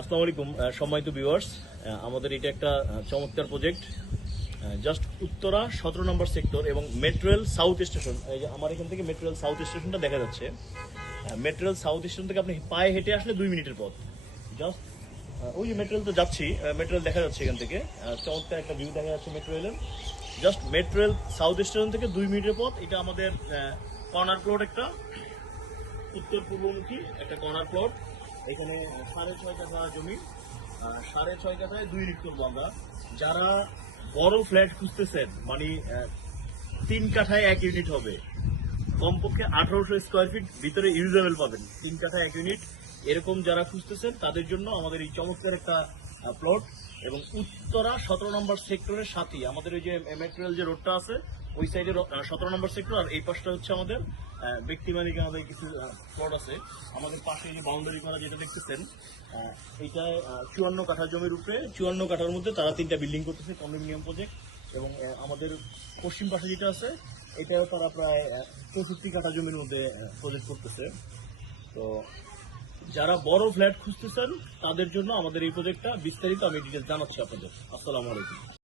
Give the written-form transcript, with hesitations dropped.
আসসালামু আলাইকুম সম্মানিত ভিউয়ার্স, আমাদের এটা একটা চমৎকার প্রজেক্ট। জাস্ট উত্তরা 17 নম্বর সেক্টর এবং মেট্রোরেল সাউথ স্টেশন। এই যে আমার এখান থেকে মেট্রোরেল সাউথ স্টেশনটা দেখা যাচ্ছে। মেট্রোরেল সাউথ স্টেশন থেকে আপনি পায়ে হেঁটে আসলে 2 মিনিটের পথ। জাস্ট ওই যে মেট্রোরেল তো যাচ্ছি, মেট্রোরেল দেখা যাচ্ছে এখান থেকে। চমৎকার একটা ভিউ দেখা যাচ্ছে মেট্রোরেলের। জাস্ট মেট্রোরেল সাউথ স্টেশন থেকে 2 মিনিটের পথ। এটা আমাদের কর্নার প্লট, একটা উত্তর পূর্বমুখী একটা কর্নার প্লট। এখানে 6.5 কাঠা জমি, 6.5 কাঠায় 2 ইউনিট করবো আমরা। যারা বড় ফ্ল্যাট খুঁজতেছেন, মানে 3 কাঠায় 1 ইউনিট হবে, কমপক্ষে 1800 স্কোয়ার ফিট ভিতরে ইউজেবল পাবেন, 3 কাঠায় 1 ইউনিট, এরকম যারা খুঁজতেছেন তাদের জন্য আমাদের এই চমৎকার একটা প্লট। এবং উত্তরা 17 নম্বর সেক্টরের সাথেই আমাদের ওই যে মেট্রোরেল যে রোডটা আছে, ওই সাইডে 17 নম্বর সেক্টর, আর এই পাশটা হচ্ছে আমাদের ব্যক্তি মালিক আমাদের কিছু প্লট আছে। আমাদের পাশে যে বাউন্ডারি করা যেটা দেখতেছেন, এইটা 54 কাঠা জমির উপরে 54 কাঠার মধ্যে তারা 3টা বিল্ডিং করতেছে, কন্ডোমিনিয়াম প্রজেক্ট। এবং আমাদের পশ্চিম পাশে যেটা আছে, এটাও তারা প্রায় 64 কাঠা জমির মধ্যে প্রজেক্ট করতেছে। তো যারা বড় ফ্ল্যাট খুঁজতেছেন তাদের জন্য আমাদের এই প্রজেক্টটা বিস্তারিত আমি ডিটেলস জানাচ্ছি আপনাদের। আসসালামু আলাইকুম।